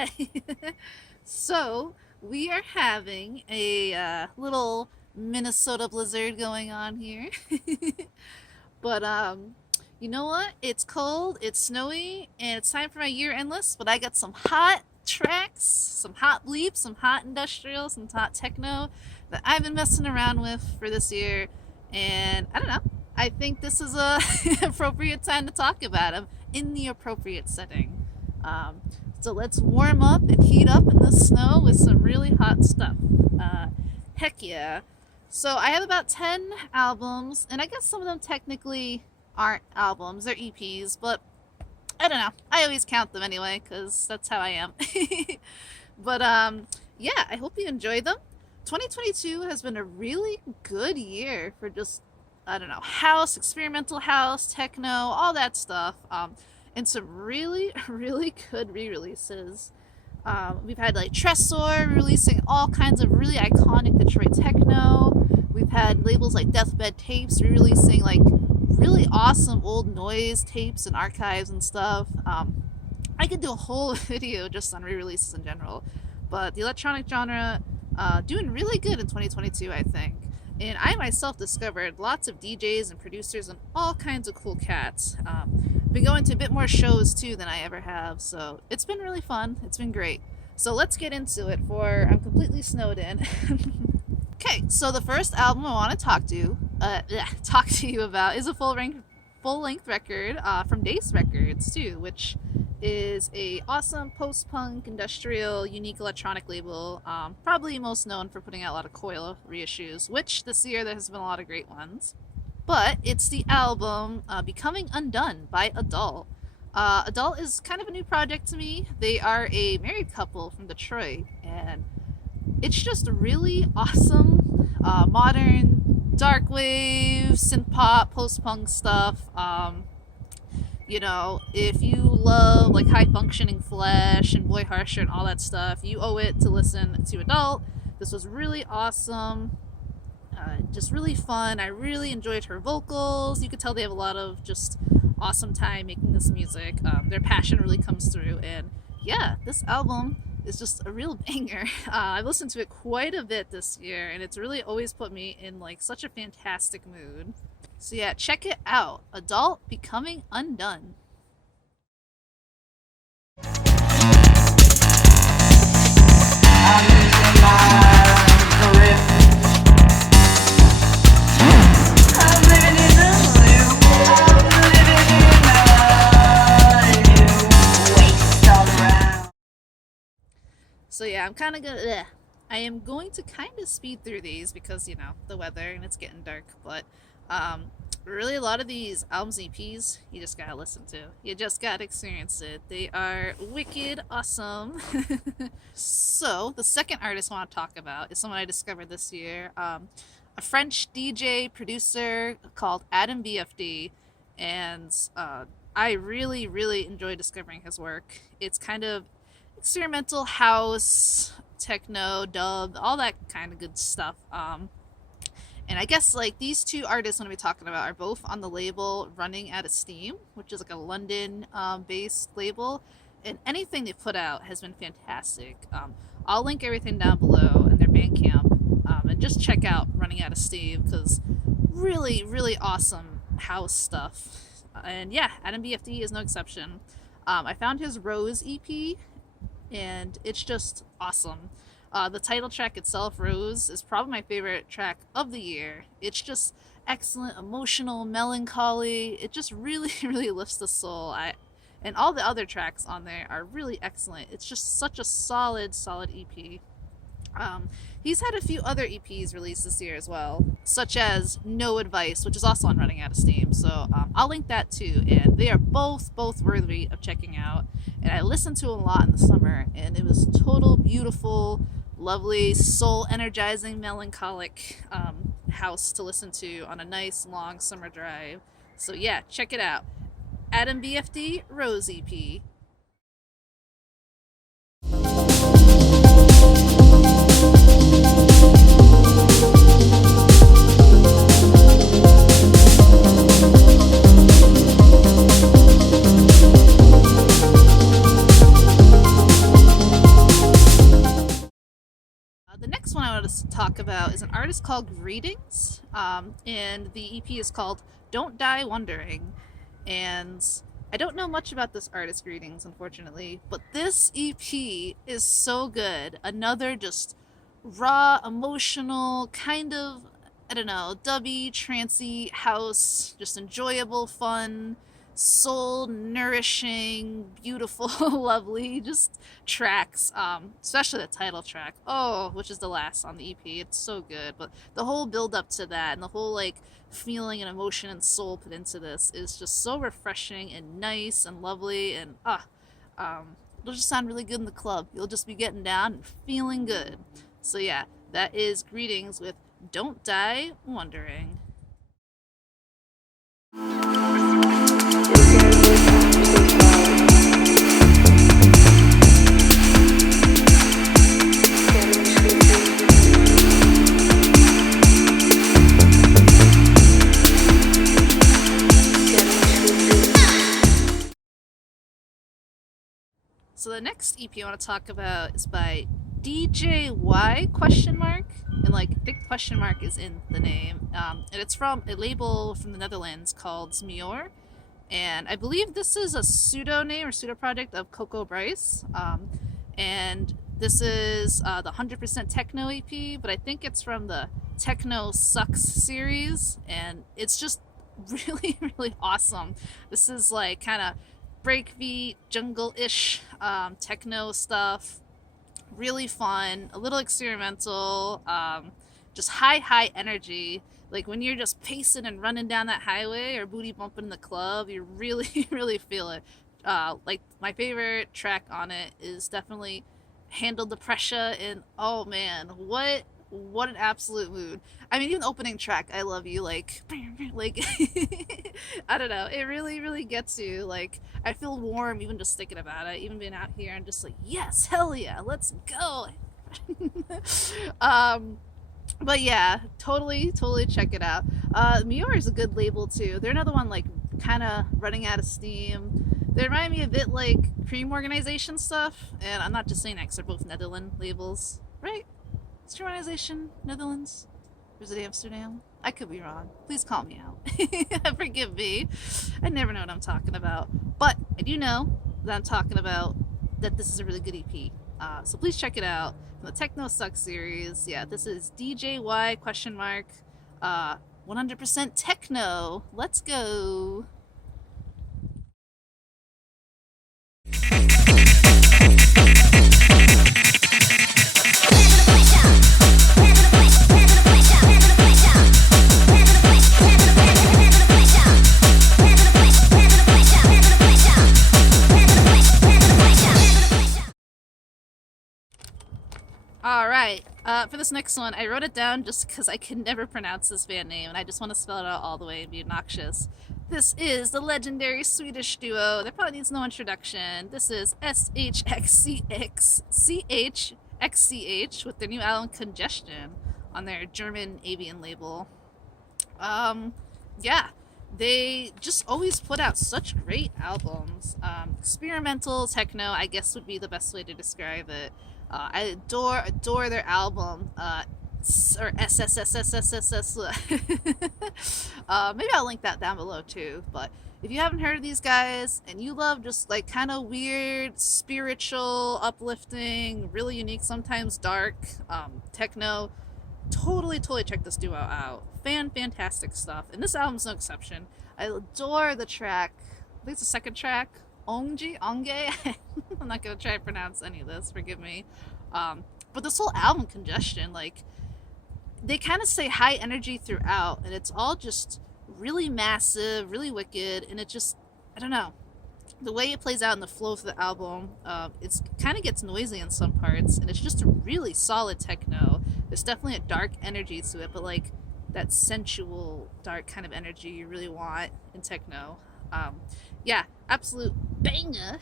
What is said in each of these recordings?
Yay! So, we are having a little Minnesota blizzard going on here. But, you know what? It's cold, it's snowy, and it's time for my year-end list, but I got some hot tracks, some hot bleeps, some hot industrial, some hot techno that I've been messing around with for this year, and I don't know. I think this is a appropriate time to talk about them in the appropriate setting. So let's warm up and heat up in the snow with some really hot stuff. Heck yeah. So I have about 10 albums, and I guess some of them technically aren't albums, they're EPs, but I don't know. I always count them anyway, because that's how I am. But yeah, I hope you enjoyed them. 2022 has been a really good year for just, I don't know, house, experimental house, techno, all that stuff. And some really, really good re-releases. We've had like Tresor releasing all kinds of really iconic Detroit techno. We've had labels like Deathbed Tapes re-releasing like really awesome old noise tapes and archives and stuff. I could do a whole video just on re-releases in general, but the electronic genre doing really good in 2022, I think. And I myself discovered lots of DJs and producers and all kinds of cool cats. Been going to a bit more shows too than I ever have, so it's been really fun. It's been great. So let's get into it, for I'm completely snowed in. Okay, so the first album I want to talk to you about is a full-length record from Dace Records too, which is a awesome post-punk, industrial, unique electronic label. Probably most known for putting out a lot of Coil reissues, which this year there has been a lot of great ones. But it's the album Becoming Undone by Adult. Adult is kind of a new project to me. They are a married couple from Detroit, and it's just really awesome, modern, dark wave, synth pop, post-punk stuff. You know, if you love like high functioning Flesh and Boy Harsher and all that stuff, you owe it to listen to Adult. This was really awesome. Just really fun. I really enjoyed her vocals. You could tell they have a lot of just awesome time making this music. Their passion really comes through, and yeah, this album is just a real banger. I've listened to it quite a bit this year, and it's really always put me in like such a fantastic mood. So yeah, check it out. Adult Becoming Undone. I'm losing my grip. I'm living in a loop. I'm living in a loop. Waste all around. So yeah, I am going to kind of speed through these because, you know, the weather and it's getting dark, but really a lot of these albums and EPs you just gotta listen to. You just gotta experience it. They are wicked awesome. So the second artist I want to talk about is someone I discovered this year. A French DJ producer called Adam BFD, and I really, really enjoy discovering his work. It's kind of experimental house, techno, dub, all that kind of good stuff. And I guess like these two artists I'm going to be talking about are both on the label Running Out of Steam, which is like a London based label, and anything they put out has been fantastic. I'll link everything down below in their Bandcamp, and just check out Running Out of Steam because really, really awesome house stuff. And yeah, Adam BFD is no exception. I found his Rose EP, and it's just awesome. The title track itself, Rose, is probably my favorite track of the year. It's just excellent, emotional, melancholy. It just really, really lifts the soul. And all the other tracks on there are really excellent. It's just such a solid, solid EP. He's had a few other EPs released this year as well, such as No Advice, which is also on Running Out of Steam. So I'll link that too, and they are both worthy of checking out. And I listened to them a lot in the summer, and it was total, beautiful, lovely, soul energizing, melancholic house to listen to on a nice long summer drive. So yeah, check it out. Adam BFD Rose EP. The next one I wanted to talk about is an artist called Greetings, and the EP is called Don't Die Wondering. And I don't know much about this artist, Greetings, unfortunately, but this EP is so good. Another just raw, emotional, kind of, I don't know, dubby, trancey house, just enjoyable, fun, soul nourishing, beautiful, lovely, just tracks, especially the title track, which is the last on the EP. It's so good, but the whole build up to that and the whole like feeling and emotion and soul put into this is just so refreshing and nice and lovely, and it'll just sound really good in the club. You'll just be getting down and feeling good. So yeah, that is Greetings with Don't Die Wondering. So the next EP I want to talk about is by DJY question mark, and like big question mark is in the name, and it's from a label from the Netherlands called Zmior, and I believe this is a pseudonym or pseudo project of Coco Bryce, and this is the 100% Techno EP, but I think it's from the Techno Sucks series, and it's just really, really awesome. This is like kind of breakbeat, jungle-ish techno stuff. Really fun, a little experimental, just high energy. Like when you're just pacing and running down that highway or booty bumping in the club, you really, really feel it. Like my favorite track on it is definitely Handle the Pressure, and oh man, what an absolute mood. I mean, even the opening track, I Love You, like I don't know, it really, really gets you. Like, I feel warm even just thinking about it, even being out here and just like, yes, hell yeah, let's go. But yeah, totally check it out. Mior is a good label too. They're another one like kind of running out of steam. They remind me a bit like Cream Organization stuff, and I'm not just saying that because they're both Netherlands labels, right? Is Cream Organization Netherlands? Or is it Amsterdam? I could be wrong. Please call me out. Forgive me. I never know what I'm talking about. But I do know that I'm talking about that this is a really good EP. So please check it out. From the Techno Sucks series. Yeah, this is DJY question mark 100% Techno. Let's go. Alright, for this next one, I wrote it down just because I can never pronounce this band name, and I just want to spell it out all the way and be obnoxious. This is the legendary Swedish duo that probably needs no introduction. This is SHXCH with their new album Congestion on their German Avian label. Yeah, they just always put out such great albums. Experimental techno, I guess, would be the best way to describe it. I adore their album, or SSSSSSS. Maybe I'll link that down below too. But if you haven't heard of these guys and you love just like kind of weird, spiritual, uplifting, really unique, sometimes dark techno, totally check this duo out. Fantastic stuff, and this album's no exception. I adore the track. I think it's the second track. Onge? I'm not gonna try to pronounce any of this, forgive me. But this whole album, Congestion, like, they kind of stay high energy throughout, and it's all just really massive, really wicked, and it just, I don't know, the way it plays out in the flow of the album, it's kind of gets noisy in some parts, and it's just a really solid techno. There's definitely a dark energy to it, but like that sensual, dark kind of energy you really want in techno. Yeah, absolute banger.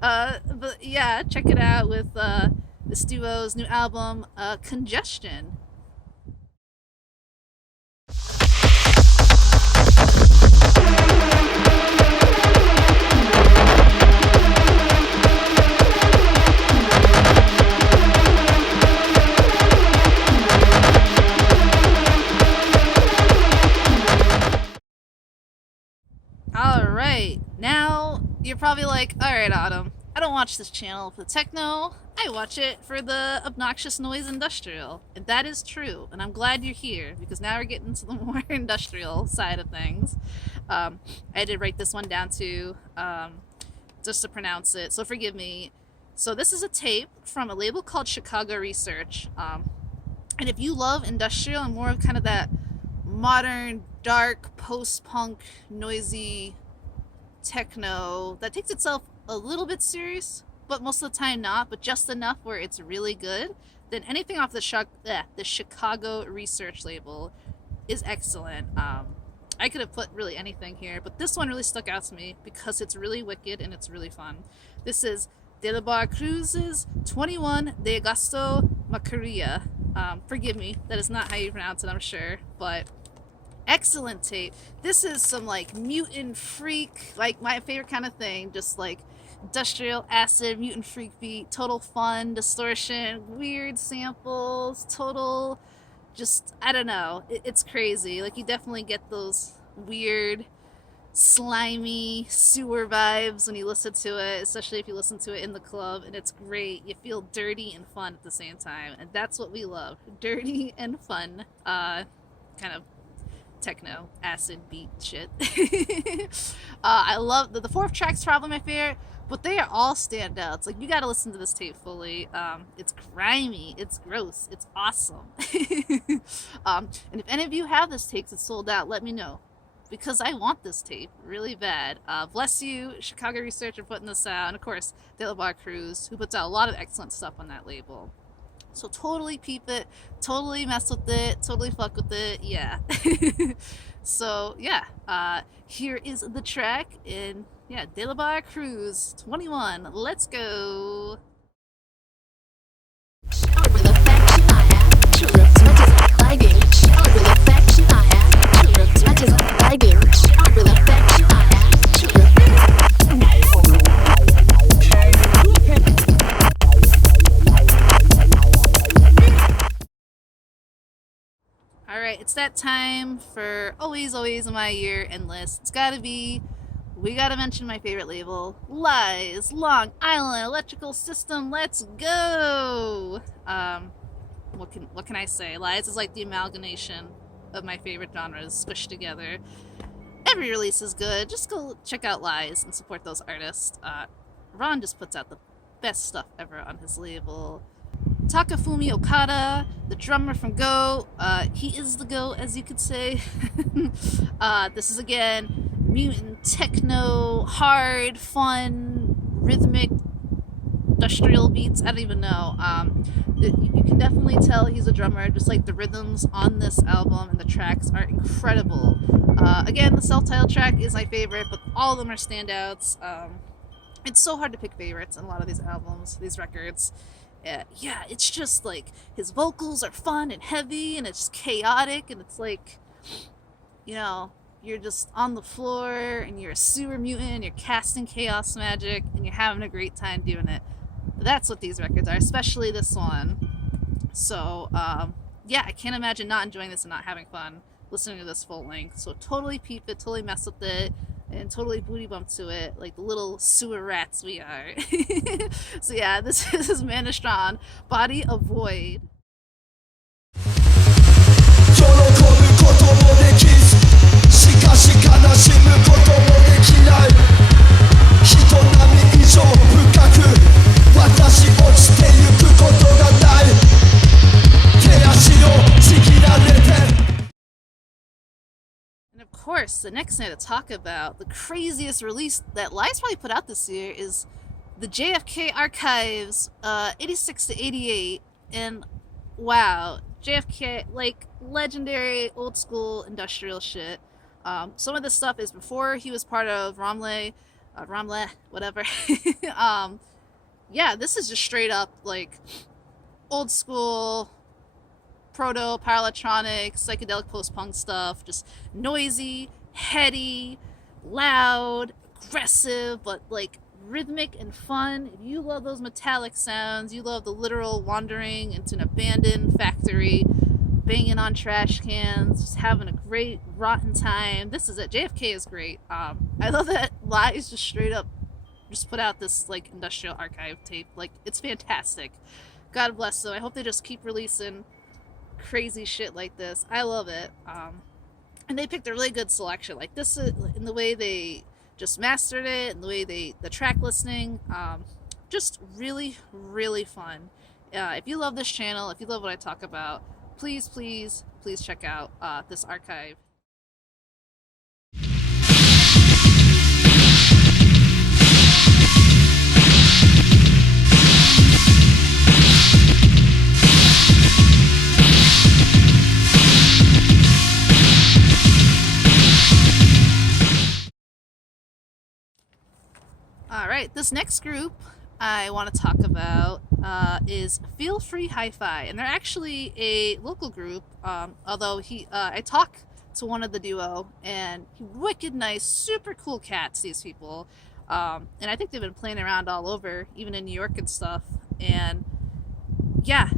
But yeah, check it out with this duo's new album, Congestion. you're probably like, alright, Autumn, I don't watch this channel for the techno, I watch it for the obnoxious noise industrial. And that is true, and I'm glad you're here, because now we're getting to the more industrial side of things. I did write this one down too, just to pronounce it, so forgive me. So this is a tape from a label called Chicago Research. And if you love industrial and more of kind of that modern, dark, post-punk, noisy techno that takes itself a little bit serious, but most of the time not, but just enough where it's really good, then anything off the Chicago Research label is excellent. I could have put really anything here, but this one really stuck out to me because it's really wicked and it's really fun. This is De La Barre Cruz's 21 de Agosto Macaria. Forgive me, that is not how you pronounce it, I'm sure, but excellent tape. This is some like mutant freak, like my favorite kind of thing, just like industrial acid, mutant freak beat, total fun, distortion, weird samples, total just, I don't know, it's crazy. Like you definitely get those weird, slimy sewer vibes when you listen to it, especially if you listen to it in the club, and it's great. You feel dirty and fun at the same time, and that's what we love, dirty and fun kind of techno acid beat shit. I love the fourth track's probably my favorite, but they are all standouts. Like you gotta listen to this tape fully. It's grimy, it's gross, it's awesome. And if any of you have this tape that's sold out, let me know, because I want this tape really bad. Bless you, Chicago Research, for putting this out, and of course De La Barre Cruz, who puts out a lot of excellent stuff on that label. So totally peep it, totally mess with it, totally fuck with it, yeah. So yeah, here is the track, and yeah, De La Barre Cruz 21, let's go. Alright, it's that time for always in my ear endless. It's gotta be, we gotta mention my favorite label, Lies, Long Island Electrical System, let's go! What can I say? Lies is like the amalgamation of my favorite genres squished together. Every release is good, just go check out Lies and support those artists. Ron just puts out the best stuff ever on his label. Takafumi Okada, the drummer from Go, he is the Go, as you could say. This is again mutant techno, hard, fun, rhythmic, industrial beats. I don't even know. You can definitely tell he's a drummer, just like the rhythms on this album and the tracks are incredible. Again, the self-titled track is my favorite, but all of them are standouts. It's so hard to pick favorites in a lot of these albums, these records. Yeah, it's just like his vocals are fun and heavy and it's just chaotic, and it's like, you know, you're just on the floor and you're a sewer mutant and you're casting chaos magic and you're having a great time doing it. That's what these records are, especially this one. So yeah, I can't imagine not enjoying this and not having fun listening to this full length. So totally peep it, totally mess with it, and totally booty bump to it like the little sewer rats we are. So yeah, this is MANISDRON, Body of Void. And of course, the next thing to talk about, the craziest release that Lies probably put out this year, is the JFK Archives 86 to 88. And wow, JFK, like legendary old school industrial shit. Some of this stuff is before he was part of Ramle, whatever. Yeah, this is just straight up like old school proto power electronic psychedelic post-punk stuff, just noisy, heady, loud, aggressive, but like rhythmic and fun. If you love those metallic sounds, you love the literal wandering into an abandoned factory, banging on trash cans, just having a great rotten time, this is it. JFK is great. I love that Lies just straight up just put out this like industrial archive tape. Like, it's fantastic. God bless them. I hope they just keep releasing crazy shit like this. I love it. And they picked a really good selection. Like, this is in the way they just mastered it, and the way the track listening, just really, really fun. If you love this channel, if you love what I talk about, please, please, please check out this archive. Alright, this next group I want to talk about is Feel Free Hi-Fi, and they're actually a local group, although I talked to one of the duo, and wicked nice, super cool cats, these people, and I think they've been playing around all over, even in New York and stuff, and yeah,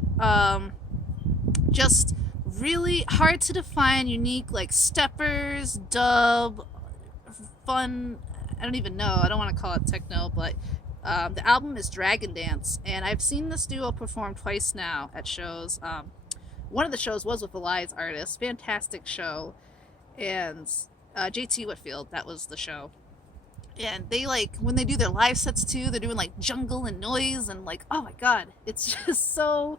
just really hard to define, unique, like steppers, dub, fun. I don't even know. I don't want to call it techno, but the album is Dragon Dance, and I've seen this duo perform twice now at shows. One of the shows was with the Lies artist. Fantastic show. And JT Whitfield, that was the show. And they, like, when they do their live sets too, they're doing like jungle and noise, and like, oh my god, it's just so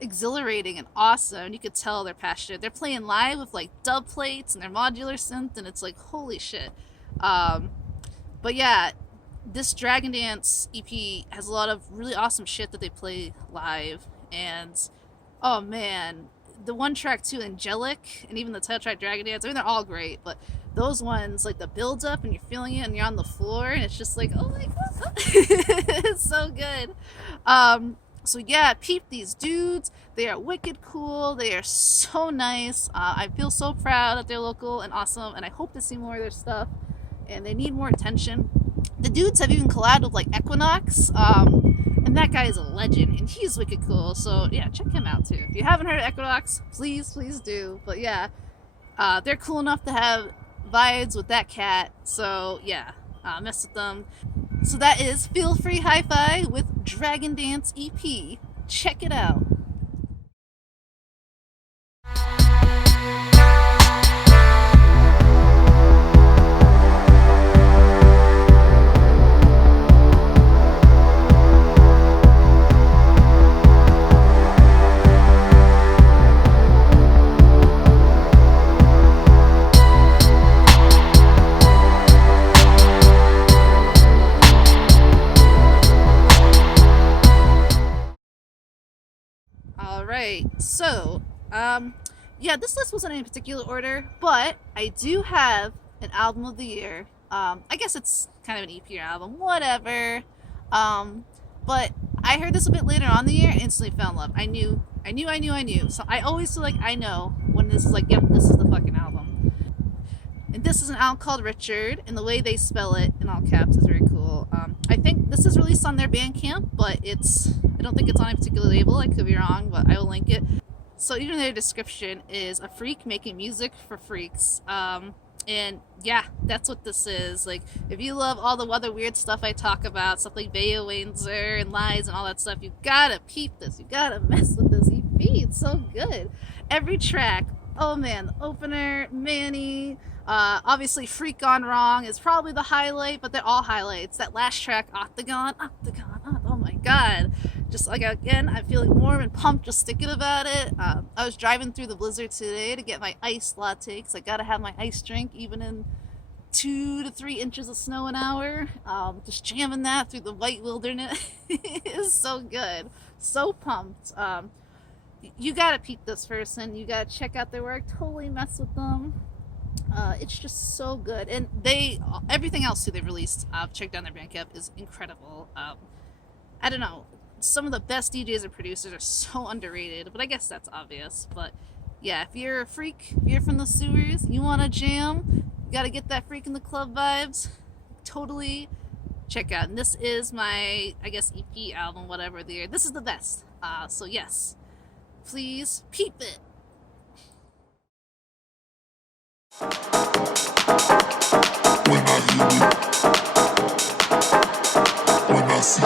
exhilarating and awesome. You could tell they're passionate. They're playing live with like dub plates and their modular synth, and it's like, holy shit. But yeah, this Dragon Dance EP has a lot of really awesome shit that they play live, and oh man, the one track too, Angelic, and even the title track Dragon Dance, I mean, they're all great, but those ones, like the build up and you're feeling it and you're on the floor and it's just like, oh my god, it's so good. So yeah, peep these dudes. They are wicked cool. They are so nice. I feel so proud that they're local and awesome, and I hope to see more of their stuff, and they need more attention. The dudes have even collabed with like Equinox, and that guy is a legend, and he's wicked cool, so yeah, check him out too. If you haven't heard of Equinox, please do. But yeah, they're cool enough to have vibes with that cat, so yeah, mess with them. So that is Feel Free Hi-Fi with Dragon Dance EP. Check it out. Alright, so, yeah, this list wasn't in any particular order, but I do have an album of the year. I guess it's kind of an EP album, whatever. But I heard this a bit later on in the year and instantly fell in love. I knew. So I always feel like I know when this is like, yep, this is the fucking album. And this is an album called Richard, and the way they spell it in all caps is very cool. I think this is released on their Bandcamp, but I don't think it's on a particular label. I could be wrong, but I will link it. So even their description is a freak making music for freaks. And yeah, that's what this is. Like, if you love all the other weird stuff I talk about, stuff like Bayo Wainzer and Lies and all that stuff, you gotta peep this. You gotta mess with this EP. It's so good. Every track, oh man, the opener, Manny, obviously Freak Gone Wrong is probably the highlight, but they're all highlights. That last track, Octagon, oh my god. Just like, again, I'm feeling warm and pumped just thinking about it. I was driving through the blizzard today to get my iced latte, because I gotta have my iced drink even in 2 to 3 inches of snow an hour. Just jamming that through the white wilderness. It's so good. So pumped. You gotta peep this person. You gotta check out their work. Totally mess with them. It's just so good. And everything else too they've released, check down their Bandcamp, is incredible. I don't know. Some of the best DJs and producers are so underrated, but I guess that's obvious. But yeah, if you're a freak, if you're from the sewers, you want to jam, you got to get that freak in the club vibes, totally check out. And this is my, I guess, EP album, whatever the year. This is the best. So yes, please peep it. When I So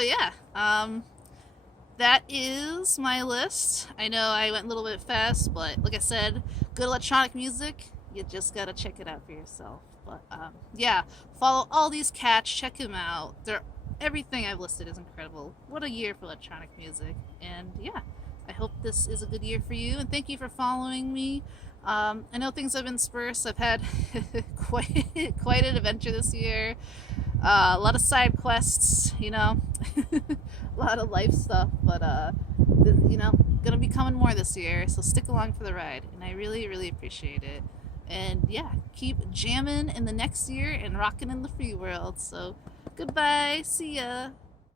yeah, that is my list. I know I went a little bit fast, but like I said, good electronic music, you just gotta check it out for yourself. But yeah, follow all these cats, check them out. Everything I've listed is incredible. What a year for electronic music. And yeah, I hope this is a good year for you, and thank you for following me. I know things have been sparse. I've had quite an adventure this year. A lot of side quests, you know, a lot of life stuff, but you know, gonna be coming more this year, so stick along for the ride, and I really appreciate it. And yeah, keep jamming in the next year and rocking in the free world. So goodbye, see ya.